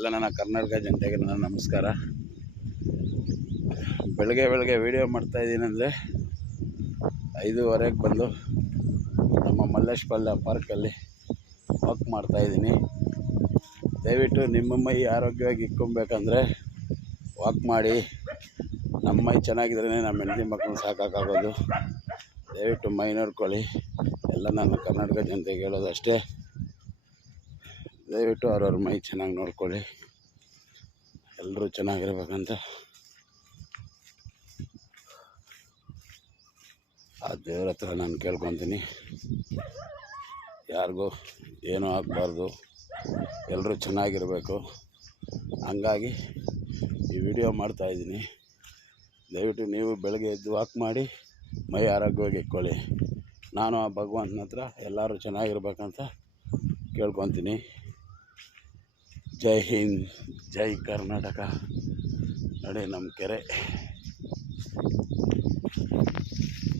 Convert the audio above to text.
ಎಲ್ಲ ನನ್ನ ಕರ್ನಾಟಕ ಜನತೆಗೆ ನನ್ನ ನಮಸ್ಕಾರ. ಬೆಳಗ್ಗೆ ವೀಡಿಯೋ ಮಾಡ್ತಾಯಿದ್ದೀನಿ ಅಂದರೆ 5:15ಕ್ಕೆ ಬಂದು ನಮ್ಮ ಮಲ್ಲೇಶ್ಪಾಳ್ಯ ಪಾರ್ಕಲ್ಲಿ ವಾಕ್ ಮಾಡ್ತಾಯಿದ್ದೀನಿ. ದಯವಿಟ್ಟು ನಿಮ್ಮ ಮೈ ಆರೋಗ್ಯವಾಗಿ ಇಟ್ಕೊಬೇಕಂದ್ರೆ ವಾಕ್ ಮಾಡಿ. ನಮ್ಮ ಮೈ ಚೆನ್ನಾಗಿದ್ರೇ ನಮ್ಮ ಹೆಂಡತಿ ಮಕ್ಕಳನ್ನ ಸಾಕೋಕ್ಕಾಗೋದು. ದಯವಿಟ್ಟು ಮೈ ನೋಡ್ಕೊಳ್ಳಿ. ಎಲ್ಲ ನನ್ನ ಕರ್ನಾಟಕ ಜನತೆಗೆ ಹೇಳೋದು ಅಷ್ಟೇ, ದಯವಿಟ್ಟು ಅವ್ರವ್ರ ಮೈ ಚೆನ್ನಾಗಿ ನೋಡ್ಕೊಳ್ಳಿ. ಎಲ್ಲರೂ ಚೆನ್ನಾಗಿರ್ಬೇಕಂತ ಆ ದೇವ್ರ ಹತ್ರ ನಾನು ಕೇಳ್ಕೊತೀನಿ. ಯಾರಿಗೂ ಏನೂ ಆಗಬಾರ್ದು, ಎಲ್ಲರೂ ಚೆನ್ನಾಗಿರಬೇಕು. ಹಂಗಾಗಿ ಈ ವಿಡಿಯೋ ಮಾಡ್ತಾಯಿದ್ದೀನಿ. ದಯವಿಟ್ಟು ನೀವು ಬೆಳಗ್ಗೆ ಎದ್ದು ವಾಕ್ ಮಾಡಿ ಮೈ ಆರೋಗ್ಯವಾಗಿ ಇಟ್ಕೊಳ್ಳಿ. ನಾನು ಆ ಭಗವಂತನ ಹತ್ರ ಎಲ್ಲರೂ ಚೆನ್ನಾಗಿರ್ಬೇಕಂತ ಕೇಳ್ಕೊತೀನಿ. ಜೈ ಹಿಂದ್, ಜೈ ಕರ್ನಾಟಕ. ನೋಡಿ ನಮ್ಮ ಕೆರೆ.